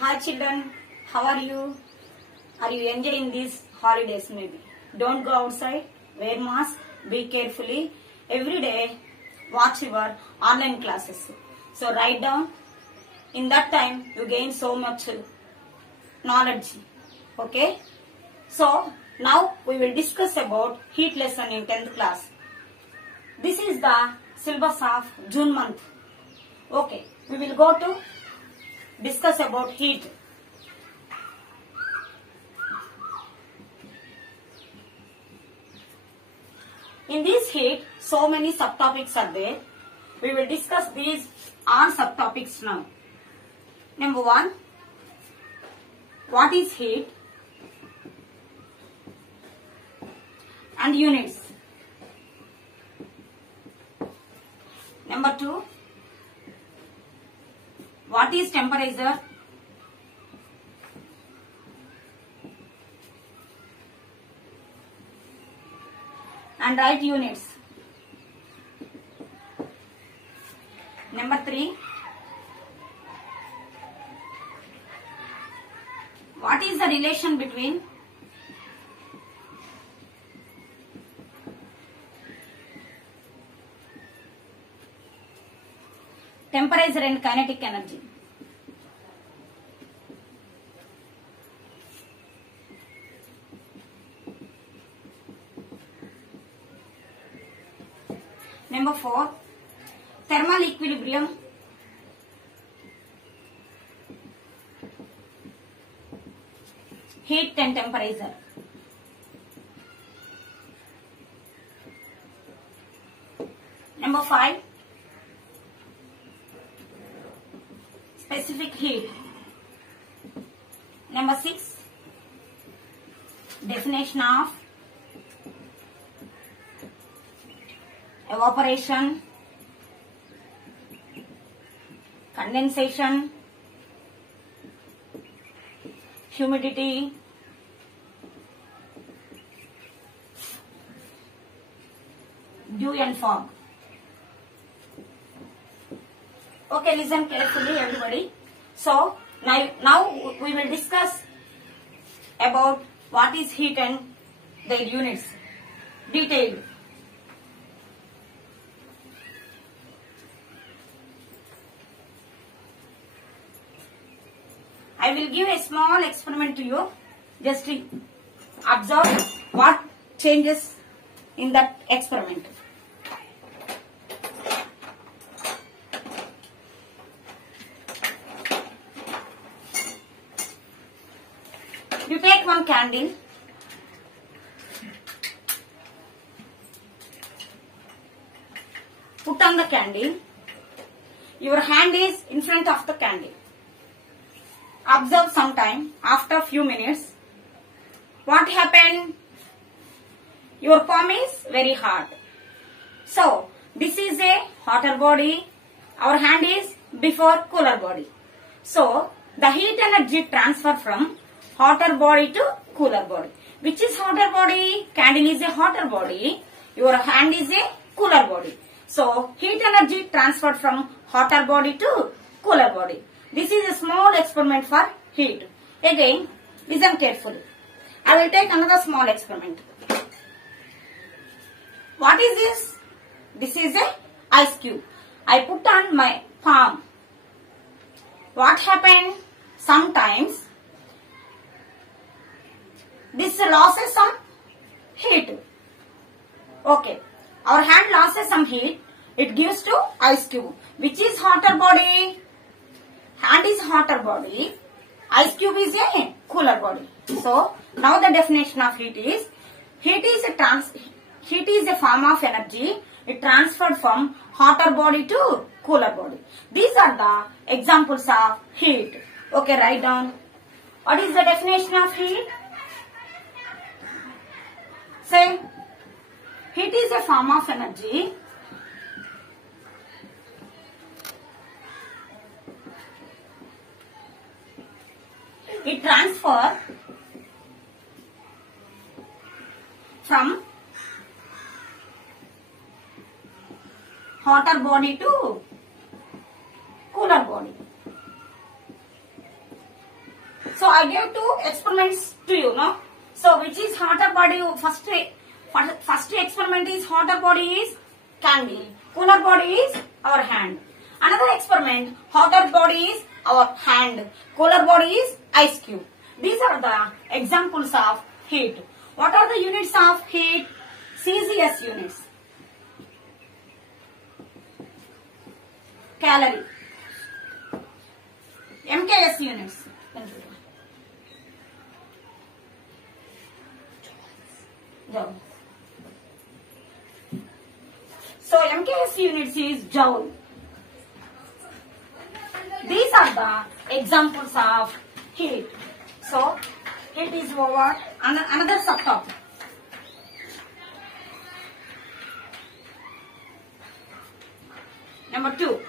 Hi children, how are you? Are you enjoying these holidays maybe? Don't go outside, wear mask, be carefully. Every day watch your online classes. So write down. In that time you gain so much knowledge. Okay? So now we will discuss about heat lesson in 10th class. This is the syllabus of June month. Okay, we will go to discuss about heat. In this heat, so many subtopics are there. We will discuss these all subtopics now. Number 1, what is heat and units. Number 2, what is temperature? And write units. Number 3, what is the relation between temperature and kinetic energy? Number 4, thermal equilibrium. Heat and temperature. Number 5, specific heat. Number 6, definition of evaporation, condensation, humidity, dew and fog. Okay, listen carefully everybody. So now we will discuss about what is heat and their units. Detailed. I will give a small experiment to you. Just observe what changes in that experiment. You take one candle. Put on the candle. Your hand is in front of the candle. Observe some time. After a few minutes, what happened? Your palm is very hot. So, this is a hotter body. Our hand is before cooler body. So, the heat energy transfer from hotter body to cooler body. Which is hotter body? Candle is a hotter body. Your hand is a cooler body. So heat energy transferred from hotter body to cooler body. This is a small experiment for heat. Again, listen carefully. I will take another small experiment. What is this? This is a ice cube. I put on my palm. What happened? Sometimes this loses some heat. Okay. Our hand loses some heat. It gives to ice cube. Which is hotter body? Hand is hotter body. Ice cube is a cooler body. So now the definition of heat is a form of energy. It transferred from hotter body to cooler body. These are the examples of heat. Okay, write down. What is the definition of heat? Say, heat is a form of energy. It transfers from hotter body to cooler body. So I gave two experiments to you, no? So which is hotter body? First experiment is hotter body is candle. Cooler body is our hand. Another experiment, hotter body is our hand. Cooler body is ice cube. These are the examples of heat. What are the units of heat? CGS units. Calorie. MKS units. Joule. So MKS units is joule. These are the examples of heat. So heat is over. Another subtopic. Number 2.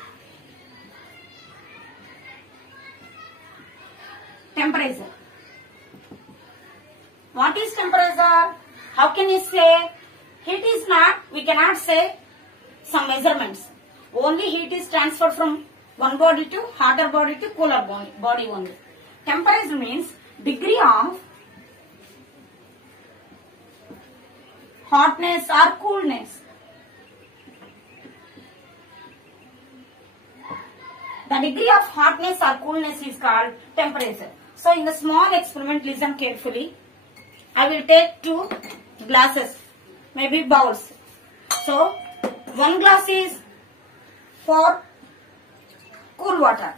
Temperature. What is temperature? How can you say? Heat is not, we cannot say some measurements. Only heat is transferred from one body to hotter body to cooler body only. Temperature means degree of hotness or coolness. The degree of hotness or coolness is called temperature. So in the small experiment, listen carefully. I will take 2 glasses, maybe bowls. So one glass is for cool water.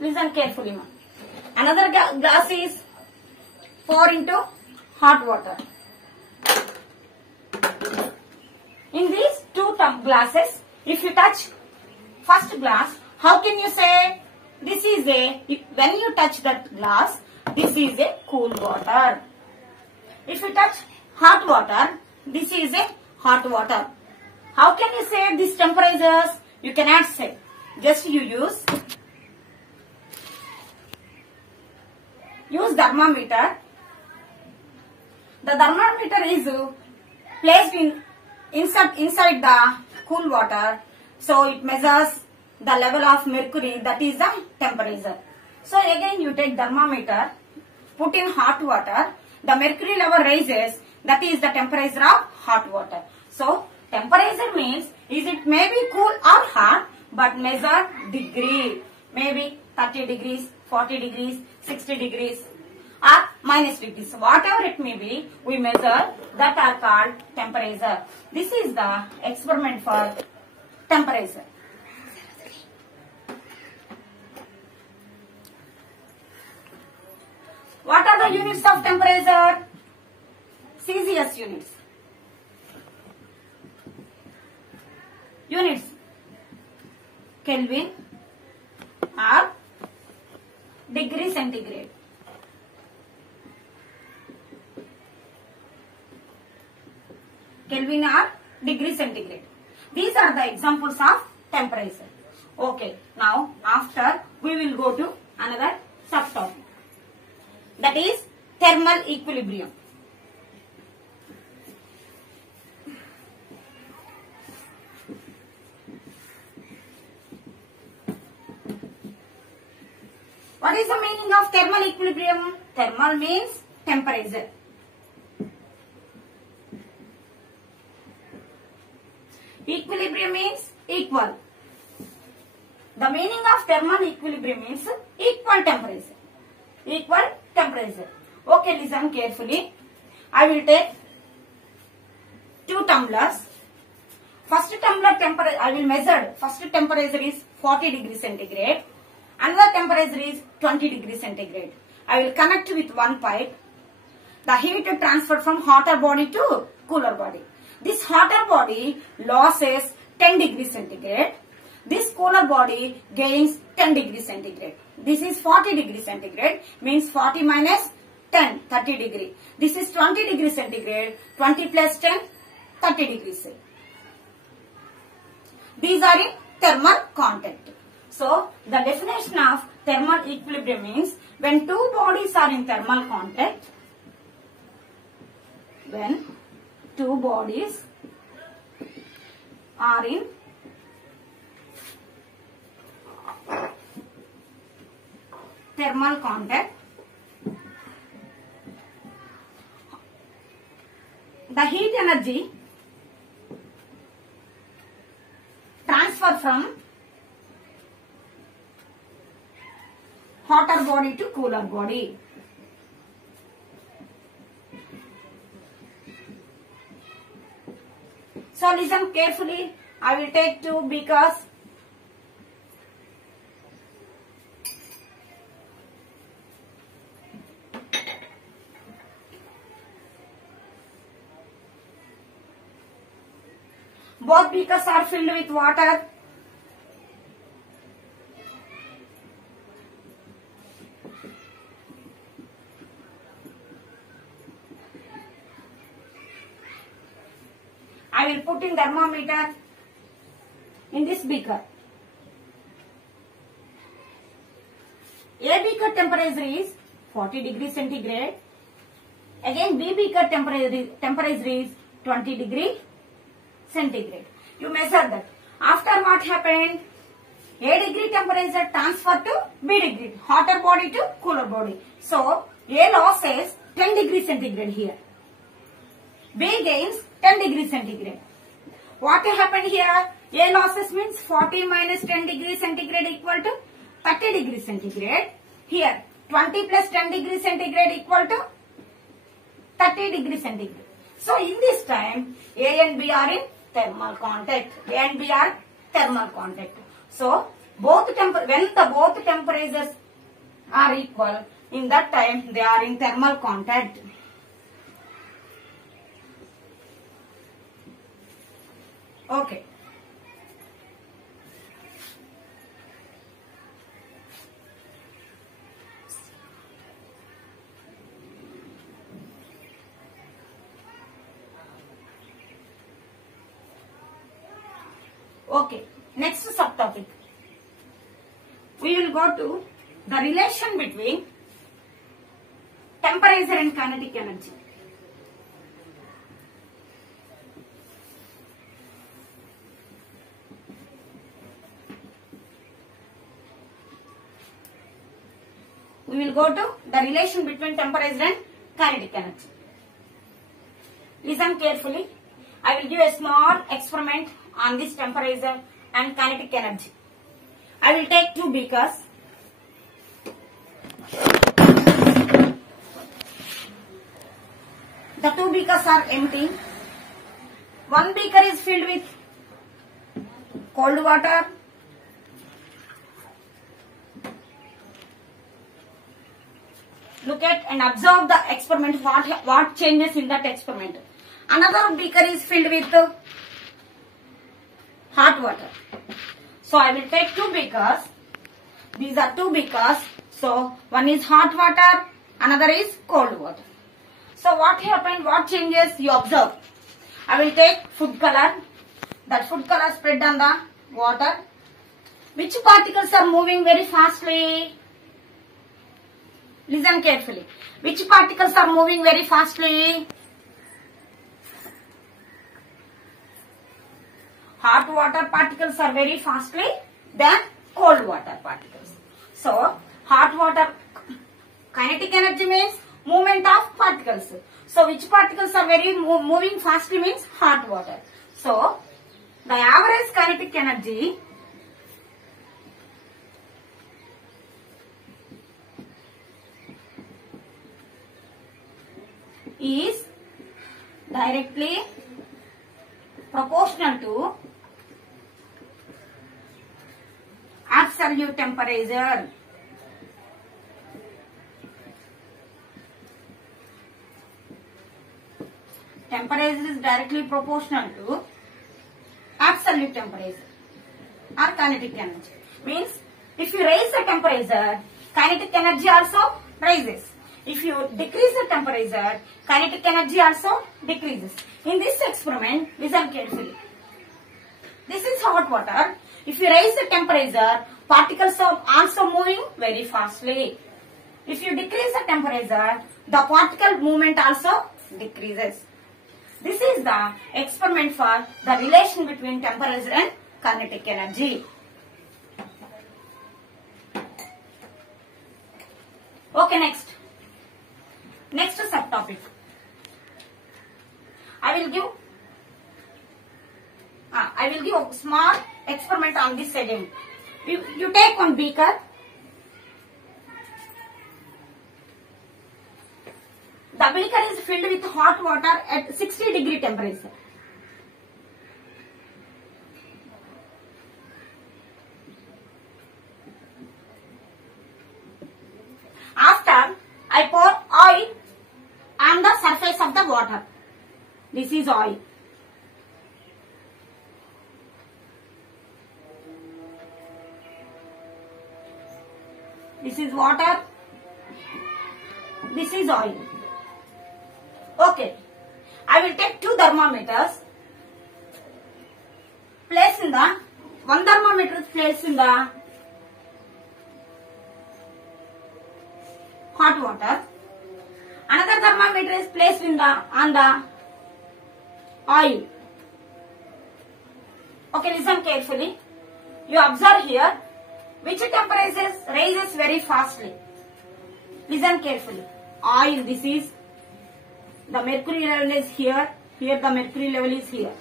Listen carefully, ma. Another glass is pour into hot water. In these 2 glasses, if you touch first glass, how can you say this is when you touch that glass, this is a cool water. If you touch hot water, this is a hot water. How can you say these temperatures? You cannot say. Just you use thermometer. The thermometer is placed inside the cool water. So it measures the level of mercury, that is the temperature. So again you take thermometer, put in hot water, the mercury level rises, that is the temperature of hot water. So temperature means it may be cool or hot, but measure degree, maybe 30 degrees, 40 degrees, 60 degrees or minus degrees. Whatever it may be, we measure, that are called temperature. This is the experiment for temperature. What are the units of temperature? CGS units. Units. Kelvin or degree centigrade. Kelvin or degree centigrade. These are the examples of temperature. Okay. Now, after we will go to another subtopic. That is thermal equilibrium. What is the meaning of thermal equilibrium? Thermal means temperature. Equilibrium means equal. The meaning of thermal equilibrium means equal temperature. Equal temperature. Okay, listen carefully. I will take 2 tumblers. First tumbler temperature, I will measure. First temperature is 40 degrees centigrade. Another temperature is 20 degrees centigrade. I will connect with one pipe. The heat transferred from hotter body to cooler body. This hotter body loses 10 degrees centigrade. This cooler body gains 10 degrees centigrade. This is 40 degrees centigrade, means 40 minus 10, 30 degree. This is 20 degrees centigrade, 20 plus 10, 30 degrees. These are in thermal contact. So, the definition of thermal equilibrium means when two bodies are in thermal contact, when two bodies are in thermal contact, the heat energy transfer from hotter body to cooler body. So listen carefully. I will take 2 beakers. Both beakers are filled with water. I will put in thermometer in this beaker. A beaker temperature is 40 degrees centigrade. Again B beaker temperature is 20 degree centigrade. You measure that. After what happened? A degree temperature transfer to B degree, hotter body to cooler body. So A loses 10 degrees centigrade here. B gains 10 degrees centigrade. What happened here? A losses means 40 minus 10 degrees centigrade equal to 30 degrees centigrade. Here 20 plus 10 degrees centigrade equal to 30 degrees centigrade. So in this time A and B are in thermal contact. A and B are thermal contact. So when both temperatures are equal, in that time they are in thermal contact. Okay. Okay. Next subtopic. We will go to the relation between temperature and kinetic energy. We will go to the relation between temperature and kinetic energy. Listen carefully. I will give a small experiment on this temperature and kinetic energy. I will take 2 beakers. The 2 beakers are empty. One beaker is filled with cold water. Look at and observe the experiment, what changes in that experiment. Another beaker is filled with hot water. So I will take 2 beakers. These are 2 beakers. So one is hot water, another is cold water. So what happened, what changes you observe. I will take food color. That food color spread on the water. Which particles are moving very fastly? Listen carefully. Which particles are moving very fastly? Hot water particles are very fastly than cold water particles. So, Hot water kinetic energy means movement of particles. So which particles are very moving fastly means hot water. So the average kinetic energy is directly proportional to absolute temperature. Temperature is directly proportional to absolute temperature or kinetic energy. Means if you raise the temperature, kinetic energy also rises. If you decrease the temperature, kinetic energy also decreases. In this experiment, listen carefully. This is hot water. If you raise the temperature, particles are also moving very fastly. If you decrease the temperature, the particle movement also decreases. This is the experiment for the relation between temperature and kinetic energy. Okay, next subtopic. I will give a small experiment on this sediment. You take one beaker. The beaker is filled with hot water at 60-degree temperature. After I pour oil on the surface of the water. This is oil. This is water. This is oil. Okay. I will take 2 thermometers. Place in the one thermometer is placed in the hot water. Another thermometer is placed on the oil. Okay, listen carefully. You observe here which temperature rises very fastly. Listen carefully. Oil, this is the mercury level is here. Here the mercury level is here.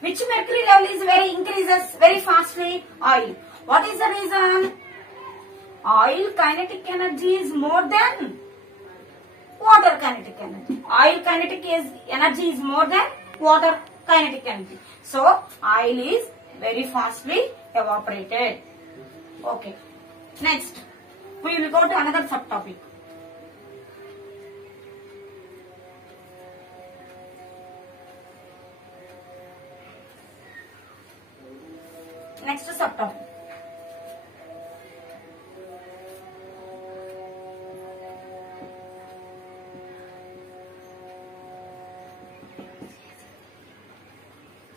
Which mercury level is increases very fastly? Oil. What is the reason? Oil kinetic energy is more than water kinetic energy. Oil kinetic energy is more than water kinetic energy. So oil is very fastly evaporated. Okay. Next, we will go to another subtopic. Next subtopic.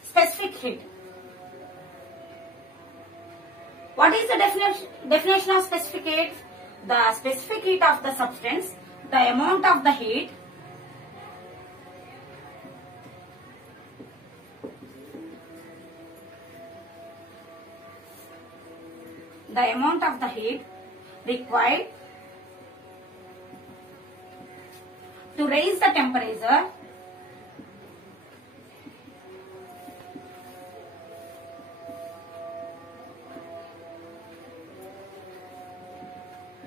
Specific heat. What is the definition of specific heat? The specific heat of the substance, the amount of the heat required to raise the temperature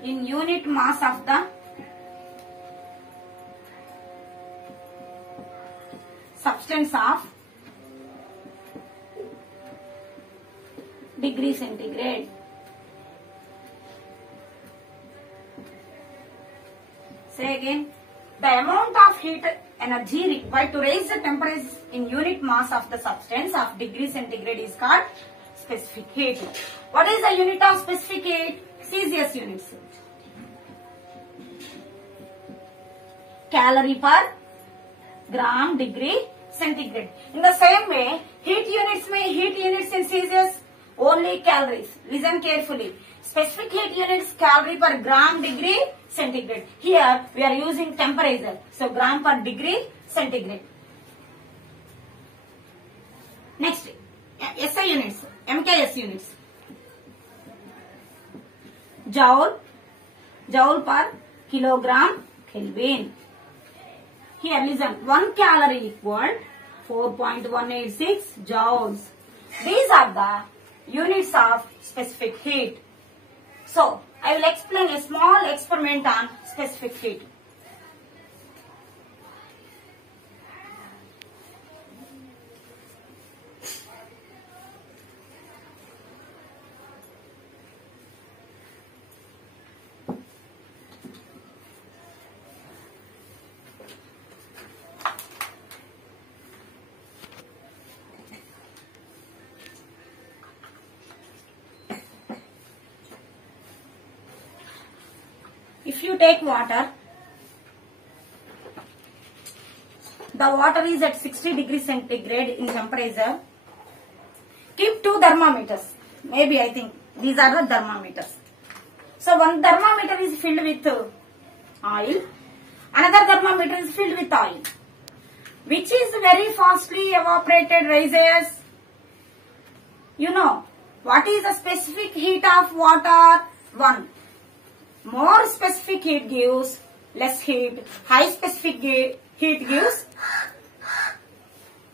in unit mass of the substance of degree centigrade. Say again. The amount of heat energy required to raise the temperature in unit mass of the substance of degree centigrade is called specific heat. What is the unit of specific heat? Celsius units. Calorie per gram degree centigrade. In the same way, heat units in Celsius only calories. Listen carefully. Specific heat units calorie per gram degree centigrade. Here we are using temperature. So gram per degree centigrade. Next, SI units, MKS units. Joule per kilogram Kelvin. Here listen, 1 calorie equal 4.186 joules. These are the units of specific heat. So, I will explain a small experiment on specific heat. If you take water, the water is at 60 degrees centigrade in temperature. Keep 2 thermometers. Maybe I think these are the thermometers. So one thermometer is filled with oil. Another thermometer is filled with oil. Which is very fastly evaporated rises. You know, what is the specific heat of water? 1. More specific heat gives less heat. High specific heat gives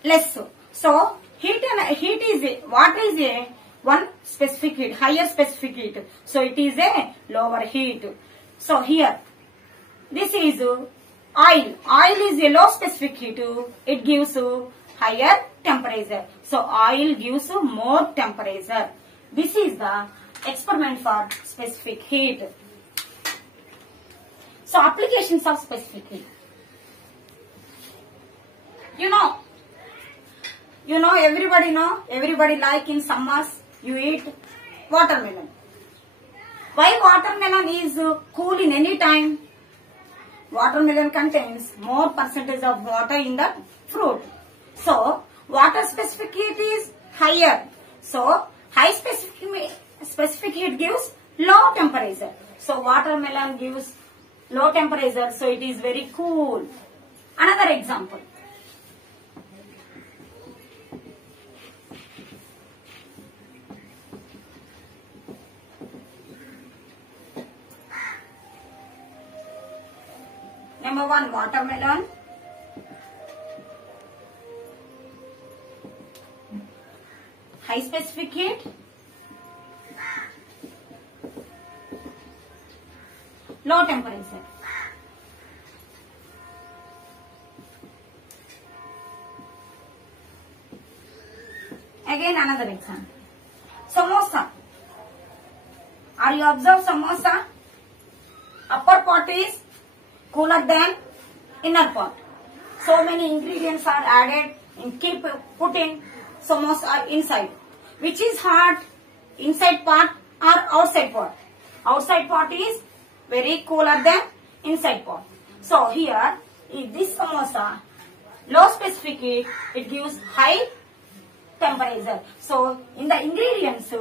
less. So water is a one specific heat, higher specific heat. So it is a lower heat. So here, this is oil. Oil is a low specific heat. It gives higher temperature. So oil gives more temperature. This is the experiment for specific heat. So applications of specific heat. You know, everybody like in summers you eat watermelon. Why watermelon is cool in any time? Watermelon contains more percentage of water in the fruit. So water specific heat is higher. So high specific heat gives low temperature. So watermelon gives low temperature, so it is very cool. Another example. Number 1, watermelon. High specific heat. Low temperature. Again another example. Samosa. Are you observe samosa? Upper part is cooler than inner part. So many ingredients are added and keep putting samosa inside. Which is hot? Inside part or outside part? Outside part is very cooler than inside part. So here, if this samosa, low specific heat, it gives high temperature. So in the ingredients,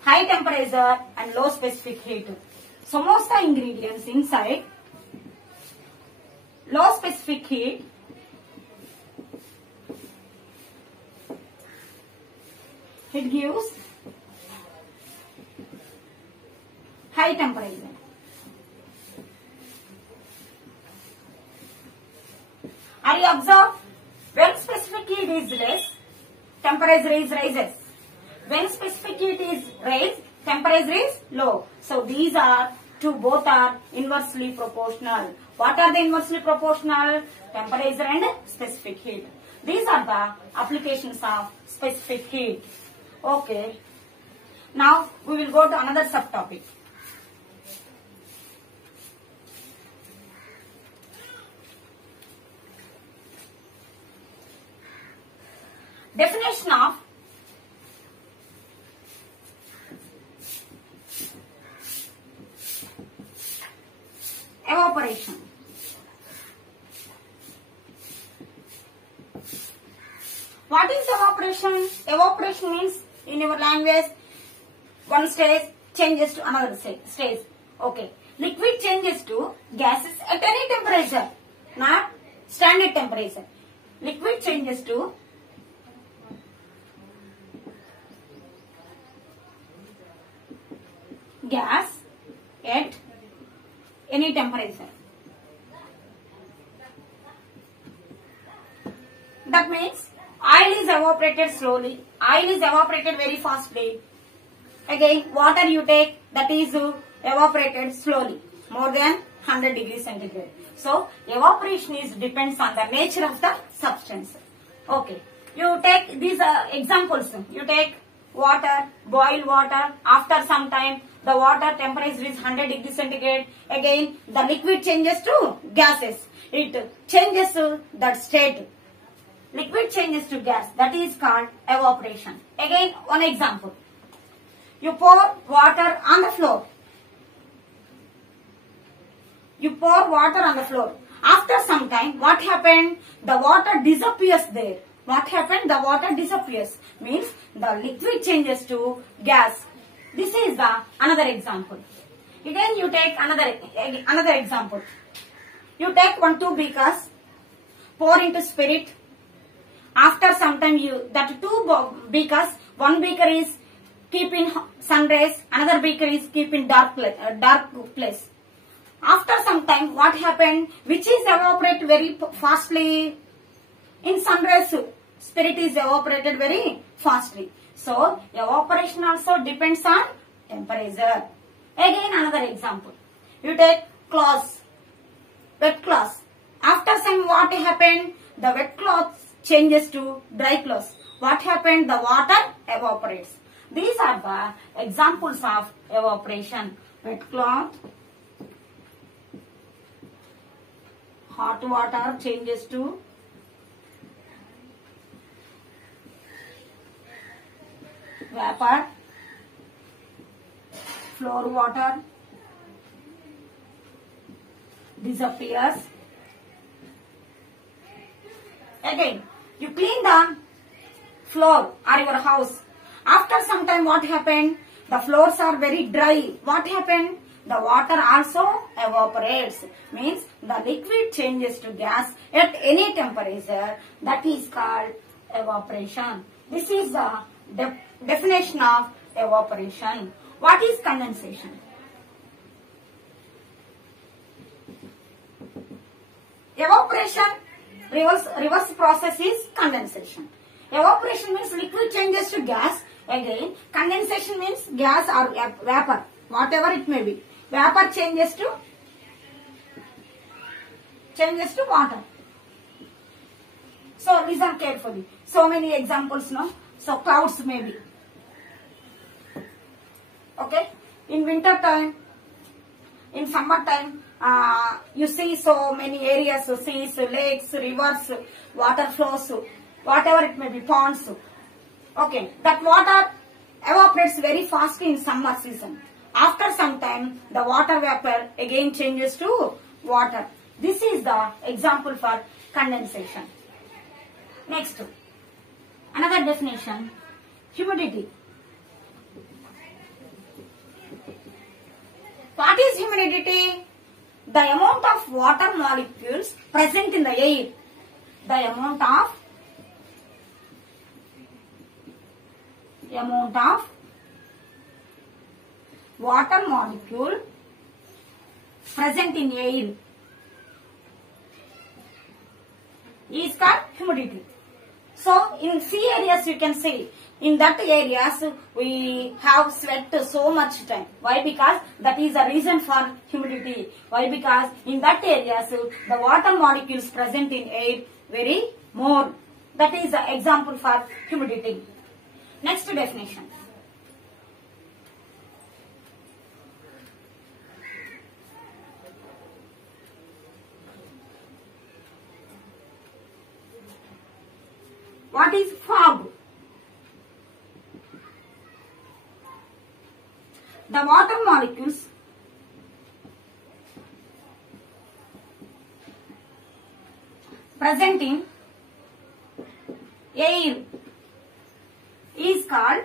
high temperature and low specific heat. Samosa ingredients inside, low specific heat, it gives high temperature. Are you observe? When specific heat is less, temperature is rises. When specific heat is raised, temperature is low. So these are both are inversely proportional. What are the inversely proportional? Temperature and specific heat. These are the applications of specific heat. Okay. Now we will go to another subtopic. Definition of evaporation. What is evaporation? Evaporation means, in your language, one says changes to another stage. Okay. Liquid changes to gases at any temperature, not standard temperature. Liquid changes to gas at any temperature. That means oil is evaporated slowly, oil is evaporated very fastly. Again, water you take, that is evaporated slowly, more than 100 degrees centigrade. So, evaporation depends on the nature of the substance. Okay, you take these examples. You take water, boil water. After some time, the water temperature is 100 degrees centigrade. Again, the liquid changes to gases. It changes that state. Liquid changes to gas. That is called evaporation. Again, one example. You pour water on the floor. You pour water on the floor. After some time, what happened? The water disappears there. What happened? The water disappears. Means the liquid changes to gas. This is the another example. Again, you take another example. You take 2 beakers, pour into spirit. After some time, that 2 beakers, one beaker is keep in sun rays, another beaker is keep in dark place. After some time, what happened? Which is evaporate very fastly? In sun rays, spirit is evaporated very fastly. So, evaporation also depends on temperature. Again, another example. You take cloths, wet cloths. After some, what happened? The wet cloths changes to dry cloths. What happened? The water evaporates. These are the examples of evaporation. Wet cloth, hot water changes to vapor, floor water disappears. Again, you clean the floor or your house. After some time, what happened? The floors are very dry. What happened? The water also evaporates. Means the liquid changes to gas at any temperature. That is called evaporation. This is the definition of evaporation. What is condensation? Evaporation, reverse process is condensation. Evaporation means liquid changes to gas. Again, condensation means gas or vapor, whatever it may be. Vapor changes to water. So listen carefully. So many examples now. So clouds may be. Okay. In winter time, in summer time, you see so many areas, seas, lakes, rivers, water flows, whatever it may be, ponds. Okay, that water evaporates very fastly in summer season. After some time, the water vapor again changes to water. This is the example for condensation. Next, another definition, humidity. What is humidity? The amount of water molecules present in the air. The amount of water molecule present in air is called humidity. So, in sea areas you can see, in that areas we have sweat so much time. Why? Because that is the reason for humidity. Why? Because in that areas the water molecules present in air very more. That is the example for humidity. Next definition. What is fog? The water molecules present in air is called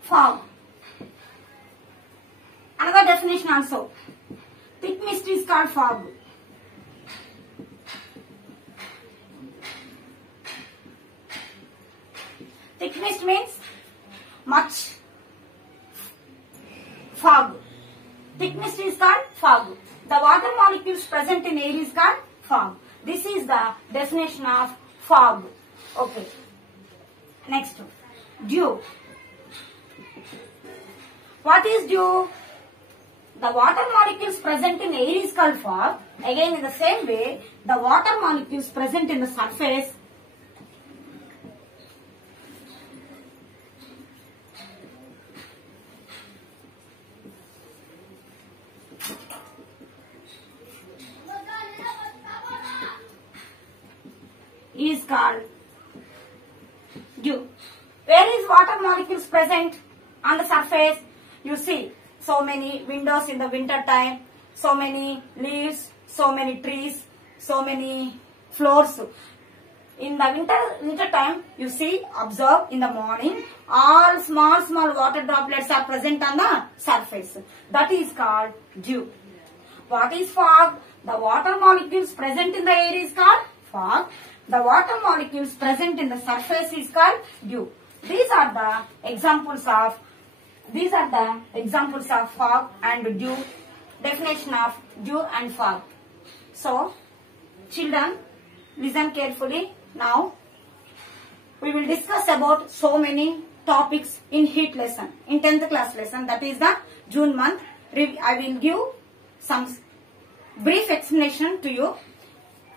fog. another definition also. Thick mist is called fog. Thick mist means much fog. Thick mist is called fog. The water molecules present in air is called fog. This is the definition of fog. Okay. Next, dew. What is dew? The water molecules present in air is called fog. Again, in the same way, the water molecules present in the surface is called dew. Where is water molecules present on the surface? You see so many windows in the winter time, so many leaves, so many trees, so many floors. In the winter time, you see, observe in the morning, all small water droplets are present on the surface. That is called dew. What is fog? The water molecules present in the air is called fog. The water molecules present in the surface is called dew. These are the examples of fog and dew. Definition of dew and fog. So, children, listen carefully. Now, we will discuss about so many topics in heat lesson, in 10th class lesson, that is the June month. I will give some brief explanation to you.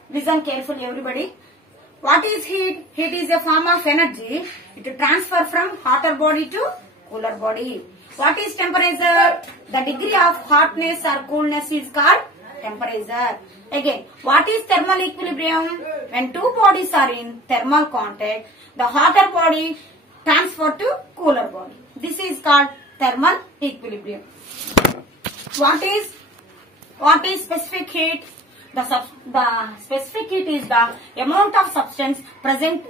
Listen carefully, everybody. What is heat? Heat is a form of energy. It transfers from hotter body to cooler body. What is temperature? The degree of hotness or coolness is called temperature. Again, what is thermal equilibrium? When two bodies are in thermal contact, the hotter body transfers to cooler body. This is called thermal equilibrium. What is specific heat? The specific heat is the amount of substance present,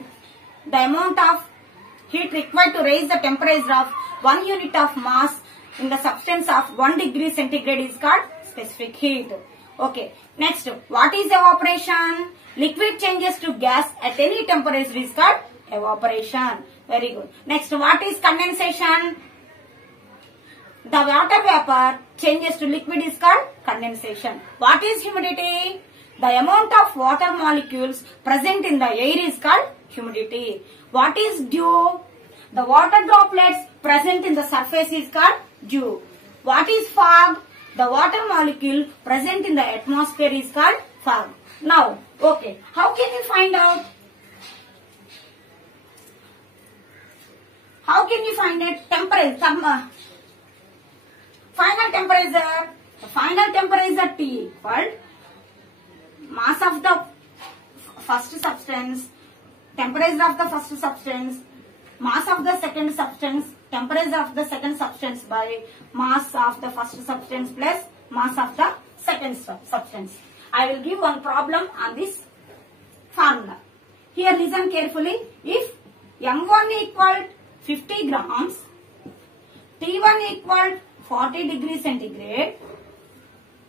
the amount of heat required to raise the temperature of 1 unit of mass in the substance of 1 degree centigrade is called specific heat. Okay. Next, what is evaporation? Liquid changes to gas at any temperature is called evaporation. Very good. Next, what is condensation? The water vapor changes to liquid is called condensation. What is humidity? The amount of water molecules present in the air is called humidity. What is dew? The water droplets present in the surface is called dew. What is fog? The water molecule present in the atmosphere is called fog. Now, okay, how can you find out? How can you find it? Temperature. Final temperature. The final temperature T equal mass of the first substance, temperature of the first substance, mass of the second substance, temperature of the second substance by mass of the first substance plus mass of the second substance. I will give one problem on this formula. Here listen carefully. If M1 equal 50 grams, T1 equal 40 degrees centigrade,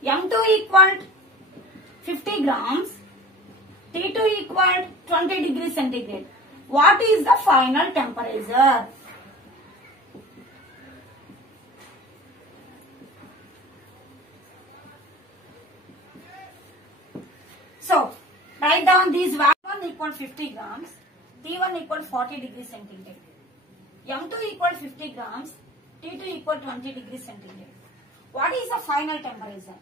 M2 equal 50 grams, T2 equal 20 degrees centigrade. What is the final temperature? So, write down these values. M1 equal 50 grams, T1 equal 40 degrees centigrade, M2 equal 50 grams, T2 equal 20 degrees centigrade. What is the final temperature?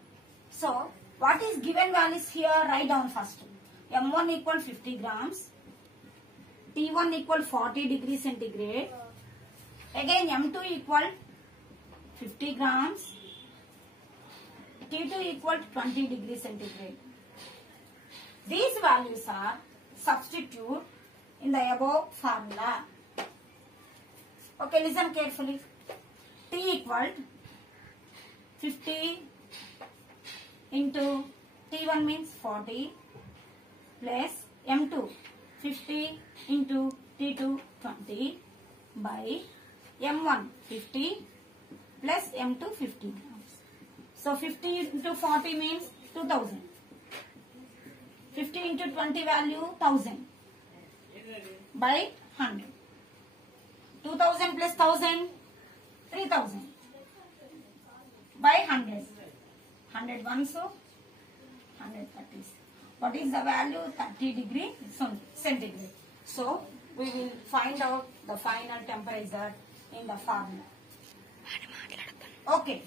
So, what is given values here? Write down first. M1 equal 50 grams, T1 equal 40 degrees centigrade, again M2 equal 50 grams, T2 equal 20 degrees centigrade. These values are substitute in the above formula. Okay, listen carefully. T equal 50 into T1 means 40 plus M2 50 into T2 20 by M1 50 plus M2 50 grams. So 50 into 40 means 2000. 50 into 20 value 1000 by 100. 2000 plus 1000, 3000 by 100. 100 ones, so 130. What is the value? 30 degree centigrade. So we will find out the final temperature in the formula. Okay.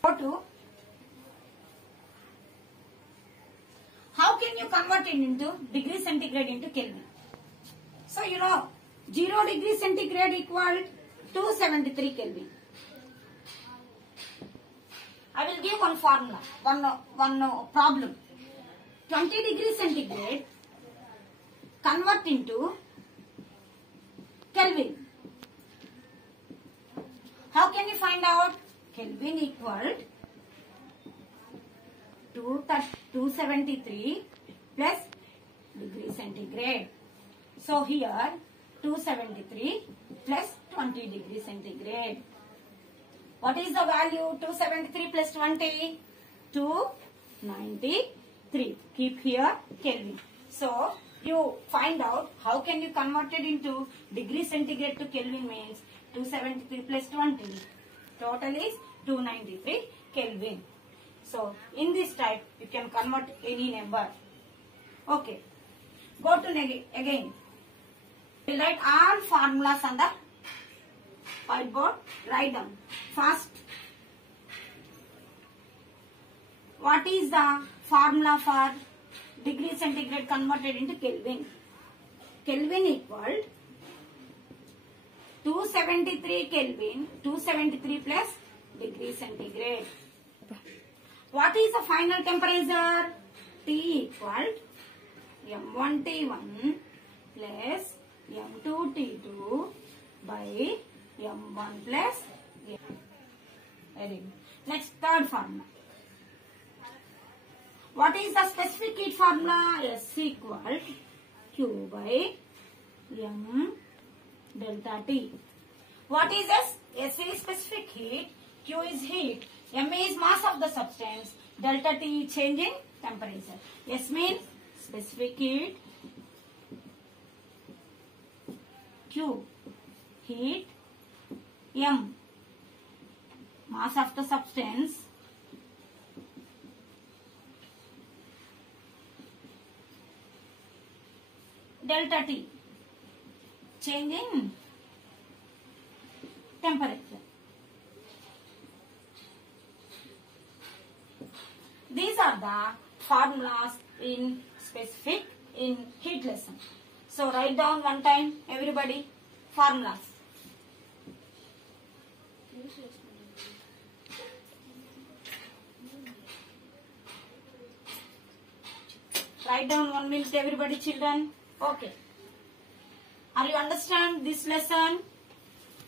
Go to how can you convert it into degree centigrade into Kelvin? So you know 0 degree centigrade equal 273 Kelvin. I will give one formula, one problem. 20 degree centigrade convert into Kelvin. How can you find out? Kelvin equal 273 plus degree centigrade. So here 273 plus 20 degree centigrade. What is the value? 273 plus 20? 293. Keep here Kelvin. So you find out how can you convert it into degree centigrade to Kelvin means 273 plus 20. Total is 293 Kelvin. So in this type you can convert any number. Okay. Go to again. We'll write all formulas on the whiteboard. Write down. First, what is the formula for degree centigrade converted into Kelvin? Kelvin equal 273 Kelvin, 273 plus degree centigrade. What is the final temperature? T equal M1 T1 plus M2 T2 by M1 plus M. Very good. Next, third formula. What is the specific heat formula? S equal Q by M delta T. What is S? S is specific heat, Q is heat, M is mass of the substance, delta T is change in temperature. S means specific heat, Q heat, M mass of the substance, delta T change in temperature. These are the formulas in specific in heat lesson. So write down one time everybody formulas. Write down 1 minute everybody children. Okay. Are you understand this lesson?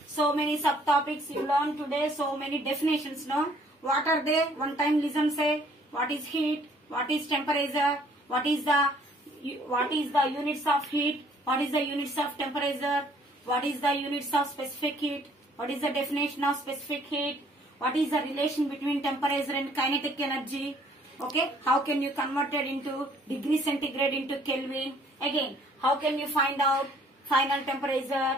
So many subtopics you learn today, so many definitions, no? What are they? One time listen, say what is heat, what is temperature, what is the units of heat, what is the units of temperature, what is the units of specific heat, what is the definition of specific heat, what is the relation between temperature and kinetic energy. Okay, how can you convert it into degree centigrade into Kelvin? Again, how can you find out final temperature?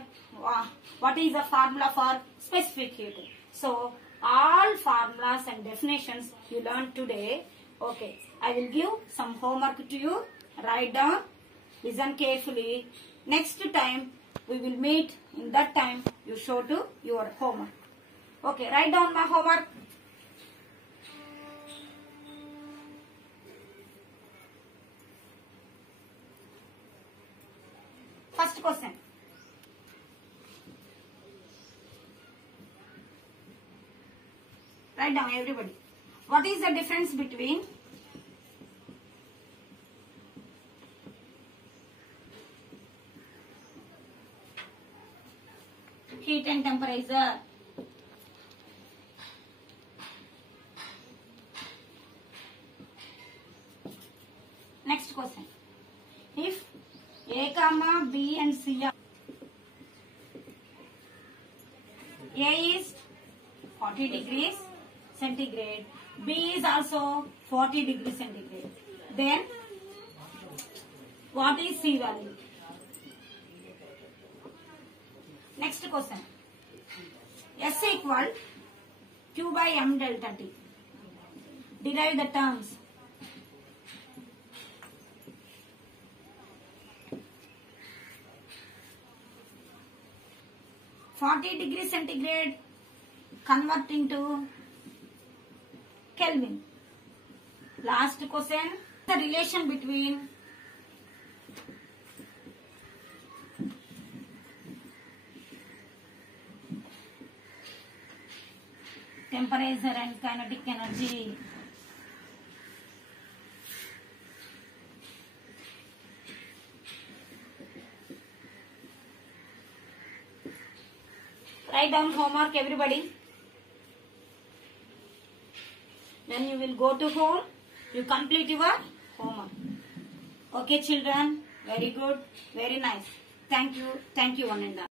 What is the formula for specific heat? So, all formulas and definitions you learned today. Okay, I will give some homework to you. Write down, listen carefully. Next time we will meet. In that time you show to your homework. Okay, write down my homework. First question. Write down everybody. What is the difference between heat and temperature? Next question. If A, comma, B and C are A is 40 degrees centigrade. B is also 40 degree centigrade. Then what is C value? Next question. S equal Q by M delta T. Derive the terms. (40 centigrade convert into Kelvin. Last question. The relation between temperature and kinetic energy. Write down homework, everybody. When you will go to home, you complete your homework. Okay, children. Very good. Very nice. Thank you. Thank you, one and all.